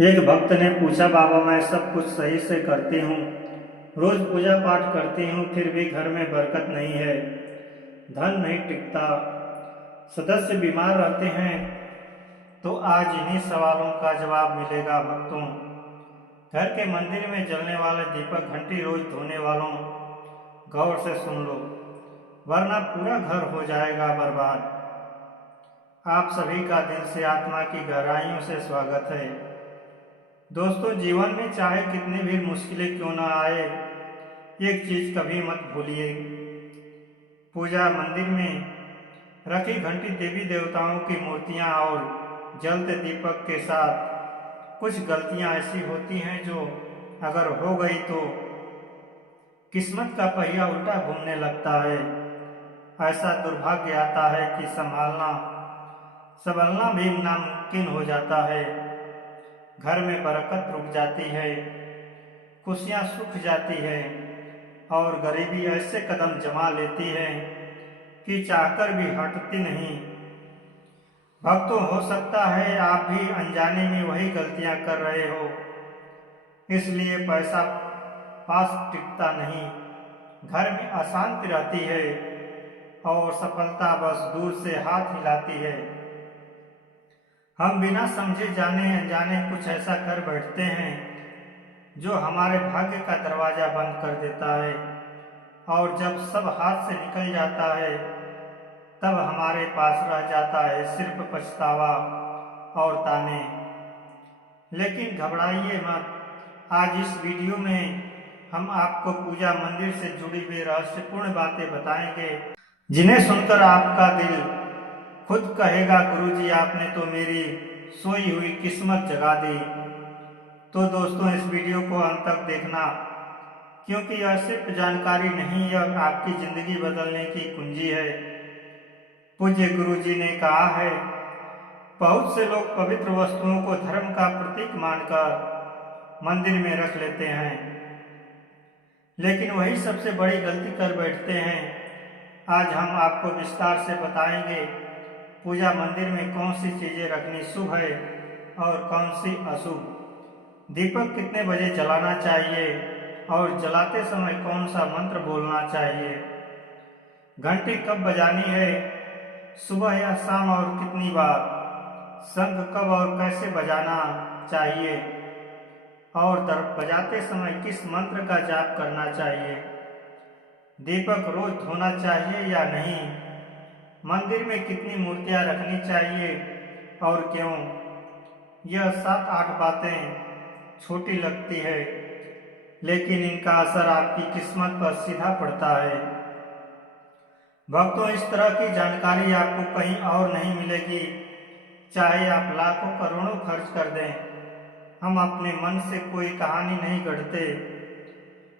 एक भक्त ने पूछा, बाबा मैं सब कुछ सही से करती हूँ, रोज पूजा पाठ करती हूँ, फिर भी घर में बरकत नहीं है, धन नहीं टिकता, सदस्य बीमार रहते हैं। तो आज इन्हीं सवालों का जवाब मिलेगा भक्तों। घर के मंदिर में जलने वाले दीपक घंटी रोज धोने वालों, गौर से सुन लो, वरना पूरा घर हो जाएगा बर्बाद। आप सभी का दिल से आत्मा की गहराइयों से स्वागत है। दोस्तों, जीवन में चाहे कितनी भी मुश्किलें क्यों ना आए, एक चीज कभी मत भूलिए, पूजा मंदिर में रखी घंटी देवी देवताओं की मूर्तियां और जलते दीपक के साथ कुछ गलतियां ऐसी होती हैं जो अगर हो गई तो किस्मत का पहिया उल्टा घूमने लगता है। ऐसा दुर्भाग्य आता है कि संभलना भी नामुमकिन हो जाता है। घर में बरकत रुक जाती है, खुशियां सूख जाती है और गरीबी ऐसे कदम जमा लेती है कि चाहकर भी हटती नहीं। भक्तों, हो सकता है आप भी अनजाने में वही गलतियां कर रहे हो, इसलिए पैसा पास टिकता नहीं, घर में अशांति रहती है और सफलता बस दूर से हाथ हिलाती है। हम बिना समझे जाने अनजाने कुछ ऐसा कर बैठते हैं जो हमारे भाग्य का दरवाजा बंद कर देता है, और जब सब हाथ से निकल जाता है तब हमारे पास रह जाता है सिर्फ पछतावा और ताने। लेकिन घबराइए मत, आज इस वीडियो में हम आपको पूजा मंदिर से जुड़ी हुई रहस्यपूर्ण बातें बताएंगे, जिन्हें सुनकर आपका दिल खुद कहेगा, गुरुजी आपने तो मेरी सोई हुई किस्मत जगा दी। तो दोस्तों, इस वीडियो को अंत तक देखना, क्योंकि यह सिर्फ जानकारी नहीं, यह आपकी जिंदगी बदलने की कुंजी है। पूज्य गुरुजी ने कहा है, बहुत से लोग पवित्र वस्तुओं को धर्म का प्रतीक मानकर मंदिर में रख लेते हैं, लेकिन वही सबसे बड़ी गलती कर बैठते हैं। आज हम आपको विस्तार से बताएंगे पूजा मंदिर में कौन सी चीजें रखनी शुभ है और कौन सी अशुभ, दीपक कितने बजे जलाना चाहिए और जलाते समय कौन सा मंत्र बोलना चाहिए, घंटी कब बजानी है, सुबह या शाम और कितनी बार, शंख कब और कैसे बजाना चाहिए और बजाते समय किस मंत्र का जाप करना चाहिए, दीपक रोज धोना चाहिए या नहीं, मंदिर में कितनी मूर्तियां रखनी चाहिए और क्यों। यह 7-8 बातें छोटी लगती है, लेकिन इनका असर आपकी किस्मत पर सीधा पड़ता है। भक्तों, इस तरह की जानकारी आपको कहीं और नहीं मिलेगी, चाहे आप लाखों करोड़ों खर्च कर दें। हम अपने मन से कोई कहानी नहीं गढ़ते,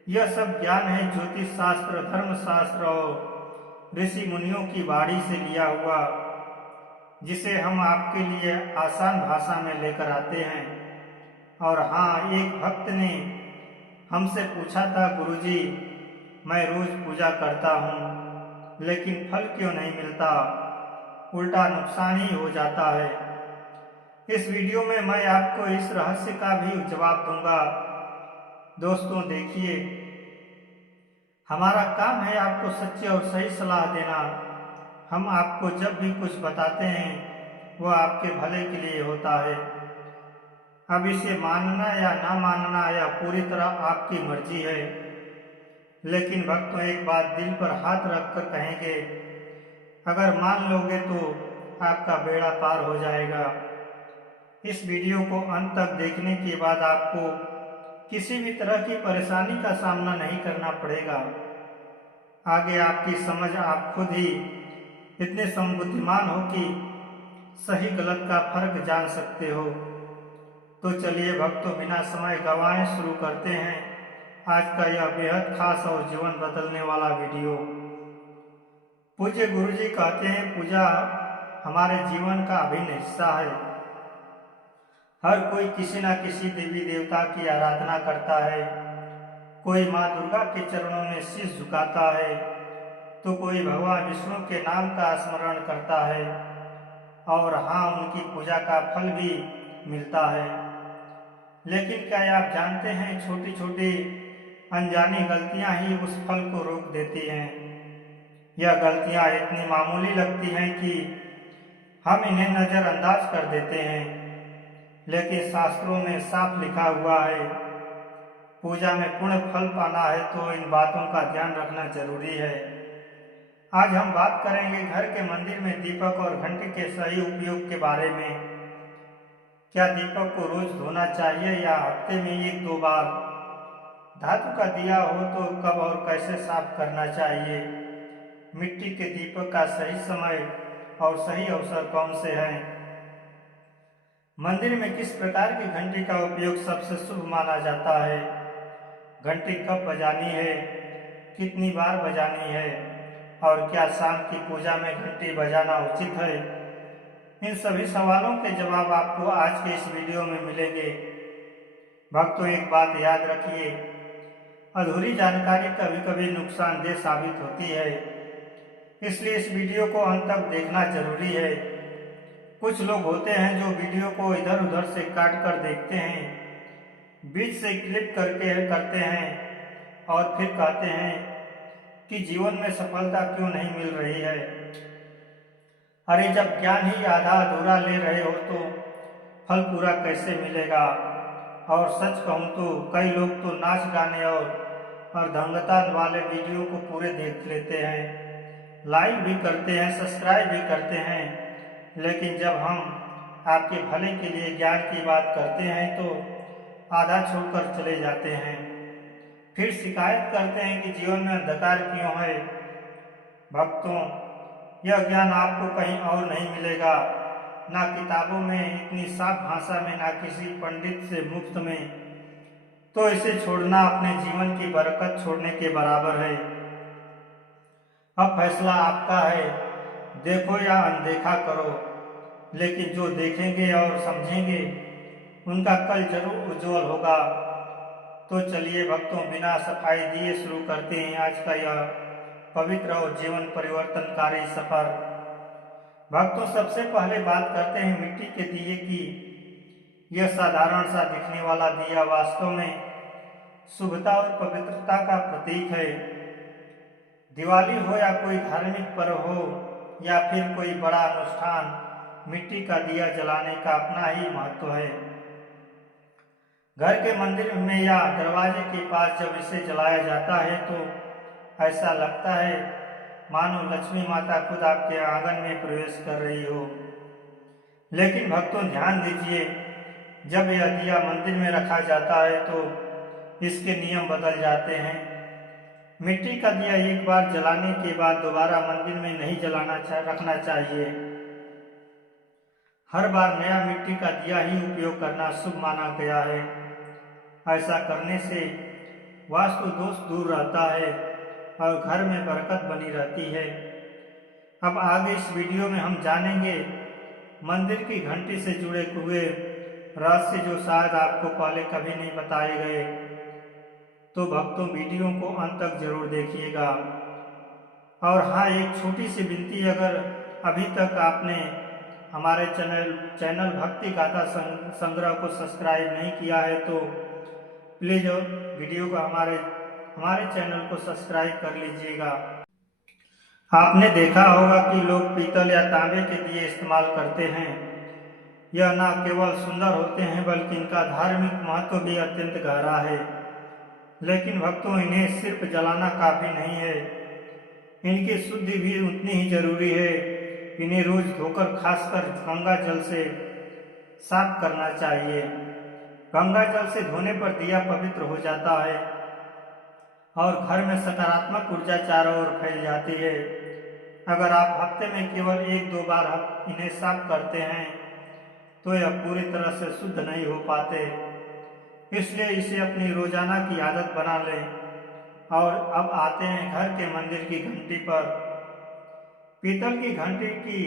यह सब ज्ञान है ज्योतिष शास्त्र, धर्म शास्त्र और ऋषि मुनियों की वाणी से लिया हुआ, जिसे हम आपके लिए आसान भाषा में लेकर आते हैं। और हाँ, एक भक्त ने हमसे पूछा था, गुरुजी मैं रोज पूजा करता हूँ लेकिन फल क्यों नहीं मिलता, उल्टा नुकसान ही हो जाता है। इस वीडियो में मैं आपको इस रहस्य का भी जवाब दूंगा। दोस्तों देखिए, हमारा काम है आपको सच्ची और सही सलाह देना। हम आपको जब भी कुछ बताते हैं वह आपके भले के लिए होता है। अब इसे मानना या ना मानना यह पूरी तरह आपकी मर्जी है, लेकिन भक्तों एक बात दिल पर हाथ रखकर कहेंगे, अगर मान लोगे तो आपका बेड़ा पार हो जाएगा। इस वीडियो को अंत तक देखने के बाद आपको किसी भी तरह की परेशानी का सामना नहीं करना पड़ेगा। आगे आपकी समझ, आप खुद ही इतने समबुद्धिमान हो कि सही गलत का फर्क जान सकते हो। तो चलिए भक्तों, बिना समय गंवाए शुरू करते हैं आज का यह बेहद खास और जीवन बदलने वाला वीडियो। पूज्य गुरुजी कहते हैं, पूजा हमारे जीवन का अभिन्न हिस्सा है। हर कोई किसी न किसी देवी देवता की आराधना करता है। कोई माँ दुर्गा के चरणों में शीश झुकाता है, तो कोई भगवान विष्णु के नाम का स्मरण करता है, और हाँ, उनकी पूजा का फल भी मिलता है। लेकिन क्या आप जानते हैं, छोटी छोटी अनजानी गलतियां ही उस फल को रोक देती हैं। यह गलतियां इतनी मामूली लगती हैं कि हम इन्हें नज़रअंदाज कर देते हैं, लेकिन शास्त्रों में साफ लिखा हुआ है, पूजा में पूर्ण फल पाना है तो इन बातों का ध्यान रखना जरूरी है। आज हम बात करेंगे घर के मंदिर में दीपक और घंटी के सही उपयोग के बारे में। क्या दीपक को रोज धोना चाहिए या हफ्ते में 1-2 बार? धातु का दिया हो तो कब और कैसे साफ करना चाहिए? मिट्टी के दीपक का सही समय और सही अवसर कौन से हैं? मंदिर में किस प्रकार की घंटी का उपयोग सबसे शुभ माना जाता है? घंटी कब बजानी है, कितनी बार बजानी है और क्या शाम की पूजा में घंटी बजाना उचित है? इन सभी सवालों के जवाब आपको आज के इस वीडियो में मिलेंगे। भक्तों, एक बात याद रखिए, अधूरी जानकारी कभी कभी नुकसानदेह साबित होती है, इसलिए इस वीडियो को अंत तक देखना जरूरी है। कुछ लोग होते हैं जो वीडियो को इधर उधर से काट कर देखते हैं, बीच से क्लिप करते हैं और फिर कहते हैं कि जीवन में सफलता क्यों नहीं मिल रही है। अरे, जब ज्ञान ही आधा अधूरा ले रहे हो तो फल पूरा कैसे मिलेगा? और सच कहूँ तो कई लोग तो नाच गाने और अर्धंगता वाले वीडियो को पूरे देख लेते हैं, लाइक भी करते हैं, सब्सक्राइब भी करते हैं, लेकिन जब हम आपके भले के लिए ज्ञान की बात करते हैं तो आधा छोड़कर चले जाते हैं। फिर शिकायत करते हैं कि जीवन में अंधकार क्यों है। भक्तों, यह ज्ञान आपको कहीं और नहीं मिलेगा, ना किताबों में इतनी साफ भाषा में, ना किसी पंडित से मुफ्त में। तो इसे छोड़ना अपने जीवन की बरकत छोड़ने के बराबर है। अब फैसला आपका है, देखो या अनदेखा करो, लेकिन जो देखेंगे और समझेंगे उनका कल जरूर उज्जवल होगा। तो चलिए भक्तों, बिना सफाई दिए शुरू करते हैं आज का यह पवित्र और जीवन परिवर्तनकारी सफर। भक्तों, सबसे पहले बात करते हैं मिट्टी के दिए की। यह साधारण सा दिखने वाला दिया वास्तव में शुभता और पवित्रता का प्रतीक है। दिवाली हो या कोई धार्मिक पर्व हो या फिर कोई बड़ा अनुष्ठान, मिट्टी का दिया जलाने का अपना ही महत्व है। घर के मंदिर में या दरवाजे के पास जब इसे जलाया जाता है तो ऐसा लगता है मानो लक्ष्मी माता खुद आपके आंगन में प्रवेश कर रही हो। लेकिन भक्तों, ध्यान दीजिए, जब यह दिया मंदिर में रखा जाता है तो इसके नियम बदल जाते हैं। मिट्टी का दिया एक बार जलाने के बाद दोबारा मंदिर में नहीं रखना चाहिए। हर बार नया मिट्टी का दिया ही उपयोग करना शुभ माना गया है। ऐसा करने से वास्तु दोष दूर रहता है और घर में बरकत बनी रहती है। अब आगे इस वीडियो में हम जानेंगे मंदिर की घंटी से जुड़े हुए रहस्य जो शायद आपको पहले कभी नहीं बताए गए। तो भक्तों, वीडियो को अंत तक जरूर देखिएगा। और हाँ, एक छोटी सी विनती, अगर अभी तक आपने हमारे चैनल भक्ति गाथा संग्रह को सब्सक्राइब नहीं किया है तो प्लीज वीडियो को हमारे चैनल को सब्सक्राइब कर लीजिएगा। आपने देखा होगा कि लोग पीतल या तांबे के दिए इस्तेमाल करते हैं। यह न केवल सुंदर होते हैं बल्कि इनका धार्मिक महत्व भी अत्यंत गहरा है। लेकिन भक्तों, इन्हें सिर्फ जलाना काफी नहीं है, इनकी शुद्धि भी उतनी ही जरूरी है। इन्हें रोज धोकर खासकर गंगा जल से साफ करना चाहिए। गंगा जल से धोने पर दिया पवित्र हो जाता है और घर में सकारात्मक ऊर्जा चारों ओर फैल जाती है। अगर आप हफ्ते में केवल 1-2 बार इन्हें साफ करते हैं तो यह पूरी तरह से शुद्ध नहीं हो पाते, इसलिए इसे अपनी रोजाना की आदत बना लें। और अब आते हैं घर के मंदिर की घंटी पर। पीतल की घंटी की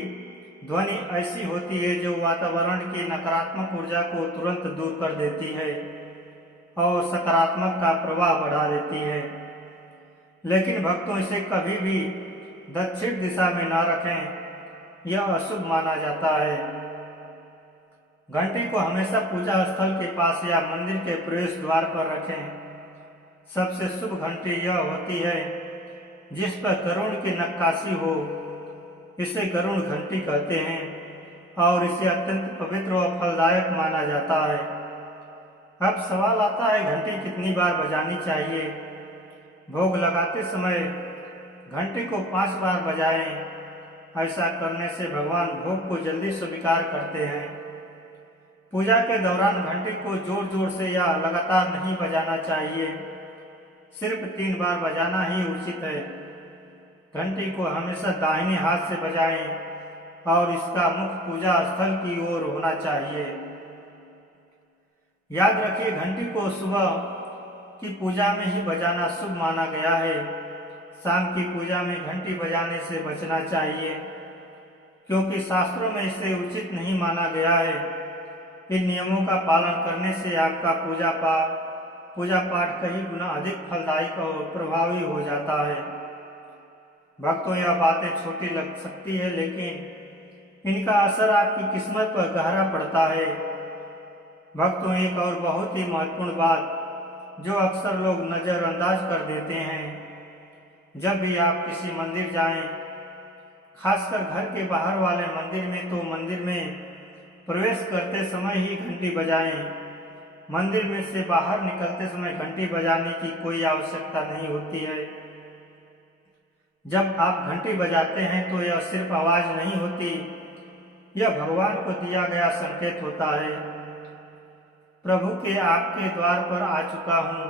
ध्वनि ऐसी होती है जो वातावरण की नकारात्मक ऊर्जा को तुरंत दूर कर देती है और सकारात्मक का प्रवाह बढ़ा देती है। लेकिन भक्तों, इसे कभी भी दक्षिण दिशा में न रखें, यह अशुभ माना जाता है। घंटी को हमेशा पूजा स्थल के पास या मंदिर के प्रवेश द्वार पर रखें। सबसे शुभ घंटी यह होती है जिस पर गरुड़ की नक्काशी हो, इसे गरुड़ घंटी कहते हैं और इसे अत्यंत पवित्र और फलदायक माना जाता है। अब सवाल आता है, घंटी कितनी बार बजानी चाहिए? भोग लगाते समय घंटी को 5 बार बजाएं। ऐसा करने से भगवान भोग को जल्दी स्वीकार करते हैं। पूजा के दौरान घंटी को जोर जोर से या लगातार नहीं बजाना चाहिए, सिर्फ 3 बार बजाना ही उचित है। घंटी को हमेशा दाहिने हाथ से बजाएं और इसका मुख पूजा स्थल की ओर होना चाहिए। याद रखिए, घंटी को सुबह की पूजा में ही बजाना शुभ माना गया है। शाम की पूजा में घंटी बजाने से बचना चाहिए, क्योंकि शास्त्रों में इसे उचित नहीं माना गया है। इन नियमों का पालन करने से आपका पूजा पाठ कई गुना अधिक फलदायक और प्रभावी हो जाता है। भक्तों, यह बातें छोटी लग सकती है, लेकिन इनका असर आपकी किस्मत पर गहरा पड़ता है। भक्तों, एक और बहुत ही महत्वपूर्ण बात जो अक्सर लोग नज़रअंदाज कर देते हैं, जब भी आप किसी मंदिर जाएं, खासकर घर के बाहर वाले मंदिर में, तो मंदिर में प्रवेश करते समय ही घंटी बजाएं। मंदिर में से बाहर निकलते समय घंटी बजाने की कोई आवश्यकता नहीं होती है। जब आप घंटी बजाते हैं तो यह सिर्फ आवाज़ नहीं होती, यह भगवान को दिया गया संकेत होता है। प्रभु के आपके द्वार पर आ चुका हूँ,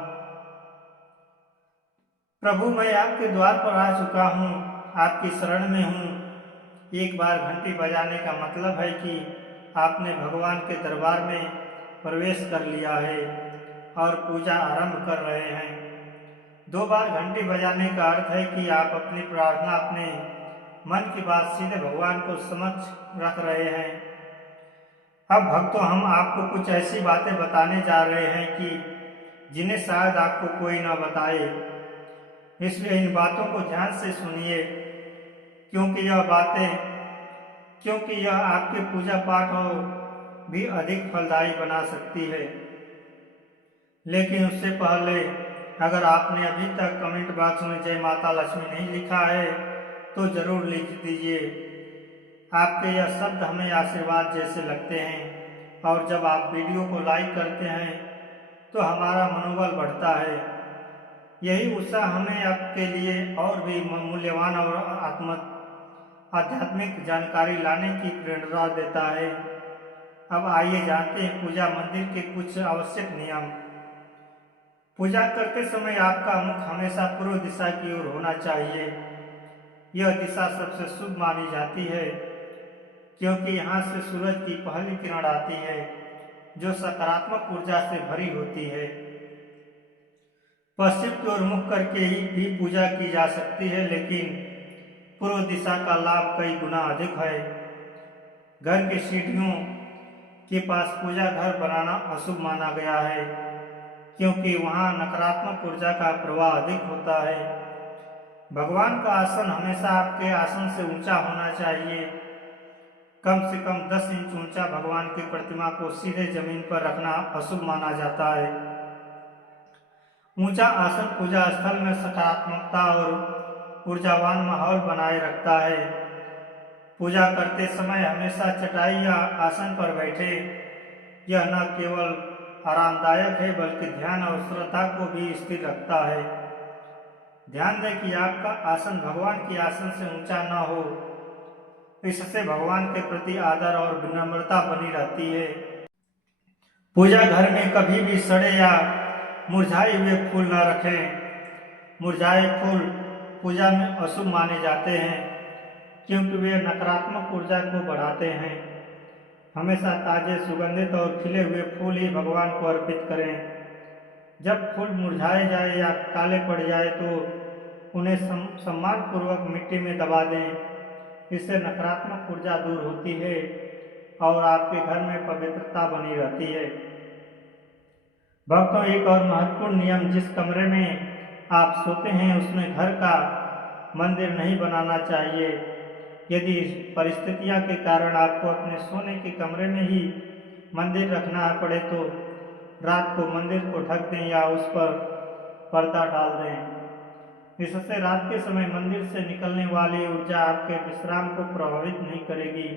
प्रभु मैं आपके द्वार पर आ चुका हूँ, आपकी शरण में हूँ। एक बार घंटी बजाने का मतलब है कि आपने भगवान के दरबार में प्रवेश कर लिया है और पूजा आरंभ कर रहे हैं। 2 बार घंटी बजाने का अर्थ है कि आप अपनी प्रार्थना, अपने मन की बात सीधे भगवान को समक्ष रख रहे हैं। अब भक्तों, हम आपको कुछ ऐसी बातें बताने जा रहे हैं कि जिन्हें शायद आपको कोई न बताए, इसलिए इन बातों को ध्यान से सुनिए, क्योंकि यह आपके पूजा पाठ को भी अधिक फलदायी बना सकती है। लेकिन उससे पहले, अगर आपने अभी तक कमेंट बॉक्स में जय माता लक्ष्मी नहीं लिखा है तो जरूर लिख दीजिए। आपके यह शब्द हमें आशीर्वाद जैसे लगते हैं और जब आप वीडियो को लाइक करते हैं तो हमारा मनोबल बढ़ता है। यही उत्साह हमें आपके लिए और भी मूल्यवान और आध्यात्मिक जानकारी लाने की प्रेरणा देता है। अब आइए जानते हैं पूजा मंदिर के कुछ आवश्यक नियम। पूजा करते समय आपका मुख हमेशा पूर्व दिशा की ओर होना चाहिए। यह दिशा सबसे शुभ मानी जाती है, क्योंकि यहाँ से सूरज की पहली किरण आती है जो सकारात्मक ऊर्जा से भरी होती है। पश्चिम की ओर मुख करके ही भी पूजा की जा सकती है, लेकिन पूर्व दिशा का लाभ कई गुना अधिक है। घर की सीढ़ियों के पास पूजा घर बनाना अशुभ माना गया है, क्योंकि वहाँ नकारात्मक ऊर्जा का प्रवाह अधिक होता है। भगवान का आसन हमेशा आपके आसन से ऊंचा होना चाहिए। कम से कम 10 इंच ऊंचा भगवान की प्रतिमा को सीधे जमीन पर रखना अशुभ माना जाता है। ऊंचा आसन पूजा स्थल में सकारात्मकता और ऊर्जावान माहौल बनाए रखता है। पूजा करते समय हमेशा चटाई या आसन पर बैठे। यह न केवल आरामदायक है बल्कि ध्यान और श्रद्धा को भी स्थिर रखता है। ध्यान दें कि आपका आसन भगवान के आसन से ऊंचा न हो, इससे भगवान के प्रति आदर और विनम्रता बनी रहती है। पूजा घर में कभी भी सड़े या मुरझाए हुए फूल न रखें। मुरझाए फूल पूजा में अशुभ माने जाते हैं, क्योंकि वे नकारात्मक ऊर्जा को बढ़ाते हैं। हमेशा ताजे, सुगंधित और खिले हुए फूल ही भगवान को अर्पित करें। जब फूल मुरझाए जाए या काले पड़ जाए तो उन्हें सम्मानपूर्वक मिट्टी में दबा दें। इससे नकारात्मक ऊर्जा दूर होती है और आपके घर में पवित्रता बनी रहती है। भक्तों, एक और महत्वपूर्ण नियम, जिस कमरे में आप सोते हैं उसमें घर का मंदिर नहीं बनाना चाहिए। यदि परिस्थितियां के कारण आपको अपने सोने के कमरे में ही मंदिर रखना पड़े तो रात को मंदिर को ढक दें या उस पर पर्दा डाल दें। इससे रात के समय मंदिर से निकलने वाली ऊर्जा आपके विश्राम को प्रभावित नहीं करेगी।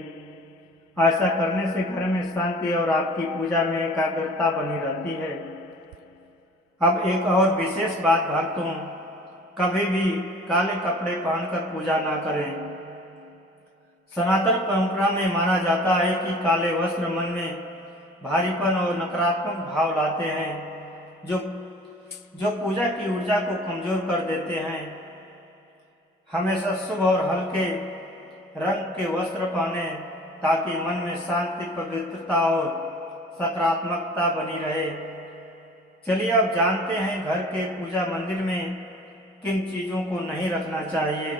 ऐसा करने से घर में शांति और आपकी पूजा में एकाग्रता बनी रहती है। अब एक और विशेष बात भक्तों, कभी भी काले कपड़े पहनकर पूजा ना करें। सनातन परंपरा में माना जाता है कि काले वस्त्र मन में भारीपन और नकारात्मक भाव लाते हैं, जो पूजा की ऊर्जा को कमजोर कर देते हैं। हमेशा शुभ और हल्के रंग के वस्त्र पहने ताकि मन में शांति, पवित्रता और सकारात्मकता बनी रहे। चलिए अब जानते हैं घर के पूजा मंदिर में किन चीजों को नहीं रखना चाहिए।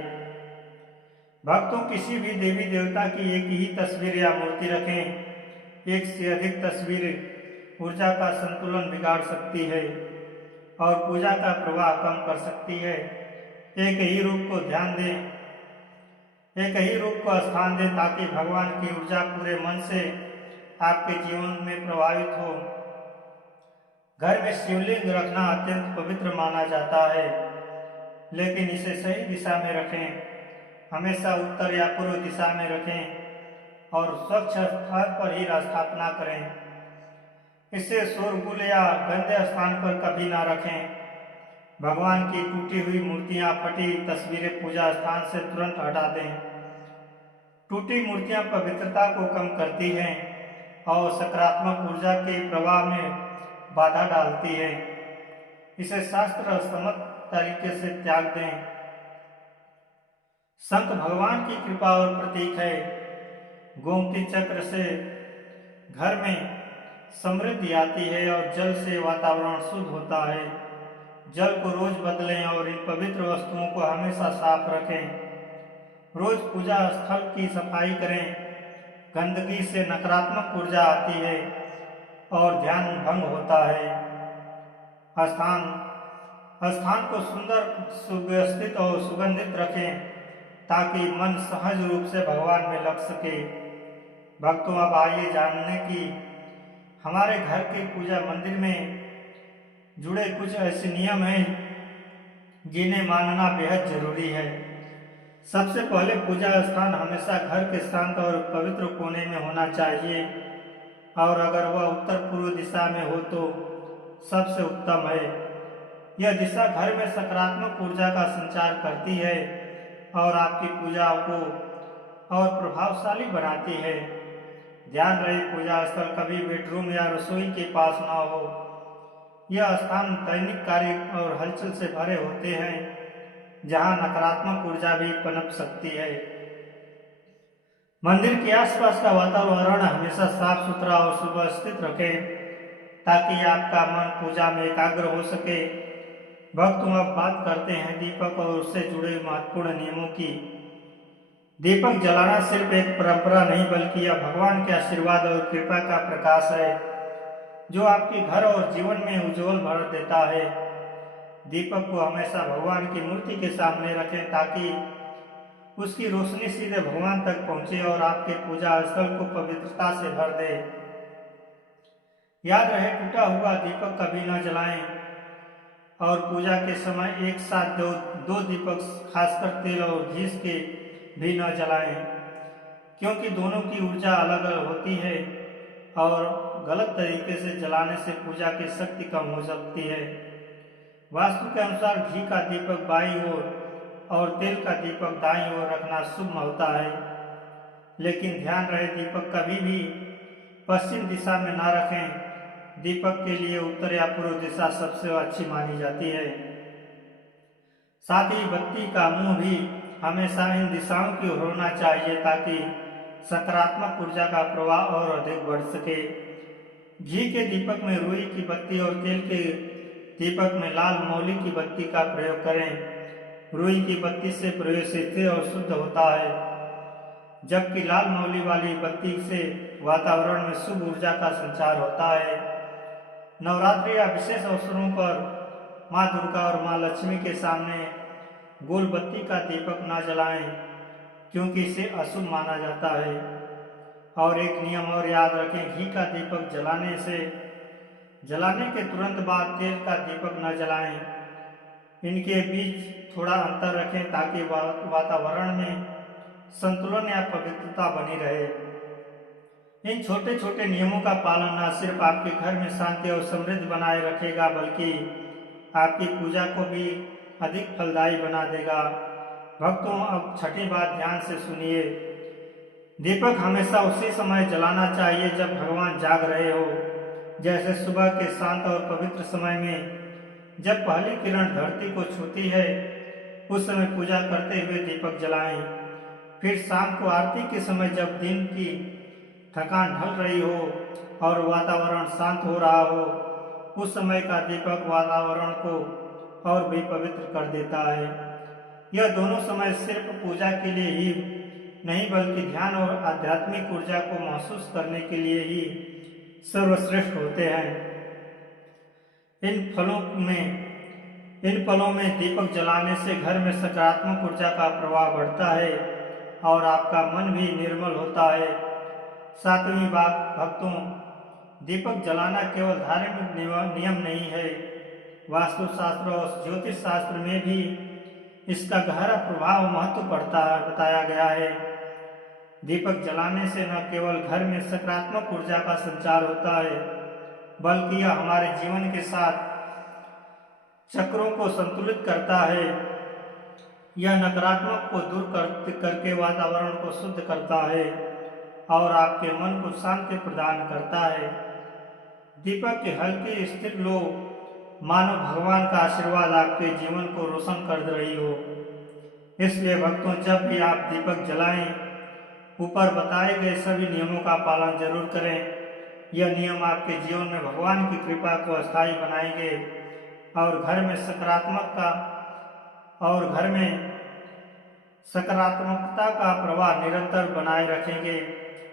भक्तों, किसी भी देवी देवता की एक ही तस्वीर या मूर्ति रखें। एक से अधिक तस्वीर ऊर्जा का संतुलन बिगाड़ सकती है और पूजा का प्रवाह कम कर सकती है। एक ही रूप को स्थान दें ताकि भगवान की ऊर्जा पूरे मन से आपके जीवन में प्रभावित हो। घर में शिवलिंग रखना अत्यंत पवित्र माना जाता है, लेकिन इसे सही दिशा में रखें। हमेशा उत्तर या पूर्व दिशा में रखें और स्वच्छ स्थान पर ही स्थापना करें। इसे शोरगुल या गंदे स्थान पर कभी ना रखें। भगवान की टूटी हुई मूर्तियां, फटी तस्वीरें पूजा स्थान से तुरंत हटा दें। टूटी मूर्तियां पवित्रता को कम करती हैं और सकारात्मक ऊर्जा के प्रवाह में बाधा डालती है। इसे शास्त्र सम्मत तरीके से त्याग दें। शंख भगवान की कृपा और प्रतीक है। गोमती चक्र से घर में समृद्धि आती है और जल से वातावरण शुद्ध होता है। जल को रोज बदलें और इन पवित्र वस्तुओं को हमेशा साफ रखें। रोज पूजा स्थल की सफाई करें। गंदगी से नकारात्मक ऊर्जा आती है और ध्यान भंग होता है। स्थान को सुंदर, सुव्यवस्थित और सुगंधित रखें ताकि मन सहज रूप से भगवान में लग सके। भक्तों, अब आइए जानने की हमारे घर के पूजा मंदिर में जुड़े कुछ ऐसे नियम हैं जिन्हें मानना बेहद जरूरी है। सबसे पहले, पूजा स्थान हमेशा घर के शांत और पवित्र कोने में होना चाहिए और अगर वह उत्तर पूर्व दिशा में हो तो सबसे उत्तम है। यह दिशा घर में सकारात्मक ऊर्जा का संचार करती है और आपकी पूजा को और प्रभावशाली बनाती है। ध्यान रहे, पूजा स्थल कभी बेडरूम या रसोई के पास ना हो। यह स्थान दैनिक कार्य और हलचल से भरे होते हैं जहां नकारात्मक ऊर्जा भी पनप सकती है। मंदिर के आसपास का वातावरण हमेशा साफ सुथरा और सुव्यवस्थित रखें ताकि आपका मन पूजा में एकाग्र हो सके। भक्तों, अब बात करते हैं दीपक और उससे जुड़े महत्वपूर्ण नियमों की। दीपक जलाना सिर्फ एक परंपरा नहीं बल्कि यह भगवान के आशीर्वाद और कृपा का प्रकाश है जो आपके घर और जीवन में उज्जवल भर देता है। दीपक को हमेशा भगवान की मूर्ति के सामने रखें ताकि उसकी रोशनी सीधे भगवान तक पहुंचे और आपके पूजा स्थल को पवित्रता से भर दे। याद रहे, टूटा हुआ दीपक कभी न जलाएं और पूजा के समय एक साथ दो दीपक, खासकर तेल और घी के भी न जलाएं, क्योंकि दोनों की ऊर्जा अलग अलग होती है और गलत तरीके से जलाने से पूजा की शक्ति कम हो सकती है। वास्तु के अनुसार घी का दीपक बाईं ओर और तेल का दीपक दाईं ओर रखना शुभ होता है, लेकिन ध्यान रहे दीपक कभी भी पश्चिम दिशा में ना रखें। दीपक के लिए उत्तर या पूर्व दिशा सबसे अच्छी मानी जाती है। साथ ही बत्ती का मुंह भी हमेशा इन दिशाओं की ओर होना चाहिए ताकि सकारात्मक ऊर्जा का प्रवाह और अधिक बढ़ सके। घी के दीपक में रुई की बत्ती और तेल के दीपक में लाल मौली की बत्ती का प्रयोग करें। रुई की बत्ती से प्रवेश स्थिर और शुद्ध होता है, जबकि लाल मौली वाली बत्ती से वातावरण में शुभ ऊर्जा का संचार होता है। नवरात्रि या विशेष अवसरों पर माँ दुर्गा और माँ लक्ष्मी के सामने गोल बत्ती का दीपक न जलाएं, क्योंकि इसे अशुभ माना जाता है। और एक नियम और याद रखें, घी का दीपक जलाने के तुरंत बाद तेल का दीपक न जलाएं। इनके बीच थोड़ा अंतर रखें ताकि वातावरण में संतुलन या पवित्रता बनी रहे। इन छोटे छोटे नियमों का पालन न सिर्फ आपके घर में शांति और समृद्धि बनाए रखेगा, बल्कि आपकी पूजा को भी अधिक फलदायी बना देगा। भक्तों, अब छठी बात ध्यान से सुनिए। दीपक हमेशा उसी समय जलाना चाहिए जब भगवान जाग रहे हो, जैसे सुबह के शांत और पवित्र समय में जब पहली किरण धरती को छूती है, उस समय पूजा करते हुए दीपक जलाएं। फिर शाम को आरती के समय जब दिन की थकान ढल रही हो और वातावरण शांत हो रहा हो, उस समय का दीपक वातावरण को और भी पवित्र कर देता है। यह दोनों समय सिर्फ पूजा के लिए ही नहीं, बल्कि ध्यान और आध्यात्मिक ऊर्जा को महसूस करने के लिए ही सर्वश्रेष्ठ होते हैं। इन पलों में दीपक जलाने से घर में सकारात्मक ऊर्जा का प्रभाव बढ़ता है और आपका मन भी निर्मल होता है। सातवीं बात, भक्तों, दीपक जलाना केवल धार्मिक नियम नहीं है, वास्तुशास्त्र और ज्योतिष शास्त्र में भी इसका गहरा प्रभाव महत्व बताया गया है। दीपक जलाने से न केवल घर में सकारात्मक ऊर्जा का संचार होता है, बल्कि यह हमारे जीवन के साथ चक्रों को संतुलित करता है। यह नकारात्मक को दूर करके वातावरण को शुद्ध करता है और आपके मन को शांति प्रदान करता है। दीपक की हल्की स्थिर लो मानो भगवान का आशीर्वाद आपके जीवन को रोशन कर रही हो। इसलिए भक्तों, जब भी आप दीपक जलाएं, ऊपर बताए गए सभी नियमों का पालन जरूर करें। यह नियम आपके जीवन में भगवान की कृपा को अस्थायी बनाएंगे और घर में सकारात्मकता का प्रवाह निरंतर बनाए रखेंगे।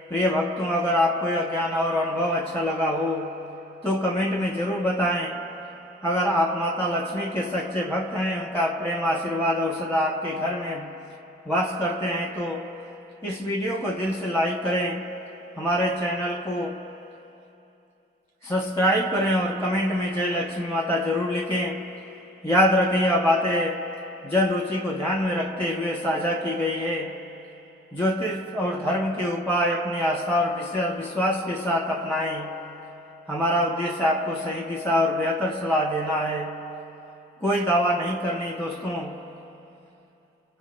प्रिय भक्तों, अगर आपको यह ज्ञान और अनुभव अच्छा लगा हो तो कमेंट में जरूर बताएं। अगर आप माता लक्ष्मी के सच्चे भक्त हैं, उनका प्रेम, आशीर्वाद और सदा आपके घर में वास करते हैं, तो इस वीडियो को दिल से लाइक करें, हमारे चैनल को सब्सक्राइब करें और कमेंट में जय लक्ष्मी माता जरूर लिखें। याद रखें, यह बातें जन रुचि को ध्यान में रखते हुए साझा की गई है। ज्योतिष और धर्म के उपाय अपनी आस्था और विश्वास के साथ अपनाएं। हमारा उद्देश्य आपको सही दिशा और बेहतर सलाह देना है, कोई दावा नहीं करनी। दोस्तों,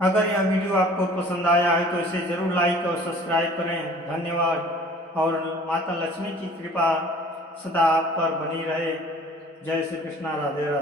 अगर यह वीडियो आपको पसंद आया है तो इसे जरूर लाइक और सब्सक्राइब करें। धन्यवाद और माता लक्ष्मी की कृपा सदा आप पर बनी रहे। जय श्री कृष्णा, राधे राधे।